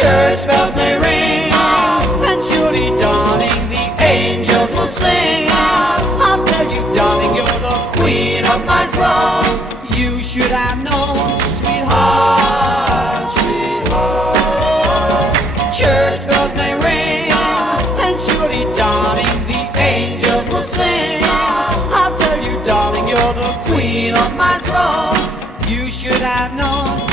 Church bells may ring, and surely, darling, the angels will sing. I'll tell you, darling, you're the queen of my throne. You should have known, sweetheart, sweetheart. Church bells may ring, and surely, darling, the angels will sing. I'll tell you, darling, you're the queen of my throne. You should have known.